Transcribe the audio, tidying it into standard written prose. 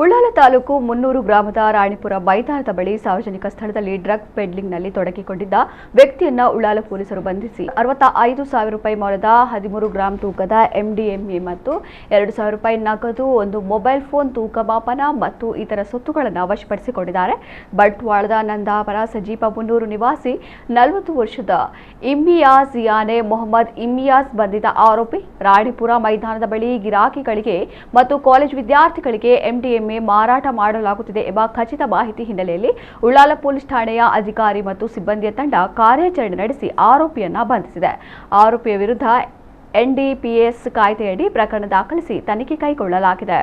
ಉಳ್ಳಾಲ ತಾಲೂಕು ಮುನ್ನೂರು ಗ್ರಾಮದ ರಾಣಿಪುರ ಮೈದಾನದ ಬಳಿ ಸಾರ್ವಜನಿಕ ಸ್ಥಳದಲ್ಲಿ ಡ್ರಗ್ ಪೆಡ್ಲಿಂಗ್ನಲ್ಲಿ ತೊಡಗಿಕೊಂಡಿದ್ದ ವ್ಯಕ್ತಿಯನ್ನ ಉಳ್ಳಾಲ ಪೊಲೀಸರು ಬಂಧಿಸಿ 65,000 ರೂಪಾಯಿ ಮೌಲ್ಯದ 13 ಗ್ರಾಂ ತೂಕದ ಎಂಡಿಎಂಎ ಮತ್ತು 2,000 ರೂಪಾಯಿ ನಗದು, ಒಂದು ಮೊಬೈಲ್ ಫೋನ್, ತೂಕ ಮಾಪನ ಮತ್ತು ಇತರ ಸೊತ್ತುಗಳನ್ನು ವಶಪಡಿಸಿಕೊಂಡಿದ್ದಾರೆ. ಬಂಟ್ವಾಳದ ನಂದಾಪರ ಸಜೀಪ ಮುನ್ನೂರು ನಿವಾಸಿ 40 ವರ್ಷದ ಇಮ್ಮಿಯಾಜ್ ಯಾನೆ ಮೊಹಮ್ಮದ್ ಇಮ್ಮಿಯಾಜ್ ಬಂಧಿತ ಆರೋಪಿ. ರಾಣಿಪುರ ಮೈದಾನದ ಬಳಿ ಗಿರಾಕಿಗಳಿಗೆ ಮತ್ತು ಕಾಲೇಜು ವಿದ್ಯಾರ್ಥಿಗಳಿಗೆ ಎಂಡಿಎಂಎ ಮಾರಾಟ ಮಾಡಲಾಗುತ್ತಿದೆ ಎಂಬ ಖಚಿತ ಮಾಹಿತಿ ಹಿನ್ನೆಲೆಯಲ್ಲಿ ಉಳ್ಳಾಲ ಪೊಲೀಸ್ ಠಾಣೆಯ ಅಧಿಕಾರಿ ಮತ್ತು ಸಿಬ್ಬಂದಿಯ ತಂಡ ಕಾರ್ಯಾಚರಣೆ ನಡೆಸಿ ಆರೋಪಿಯನ್ನ ಬಂಧಿಸಿದೆ. ಆರೋಪಿಯ ವಿರುದ್ಧ ಎನ್ಡಿಪಿಎಸ್ ಕಾಯ್ದೆಯಡಿ ಪ್ರಕರಣ ದಾಖಲಿಸಿ ತನಿಖೆ ಕೈಗೊಳ್ಳಲಾಗಿದೆ.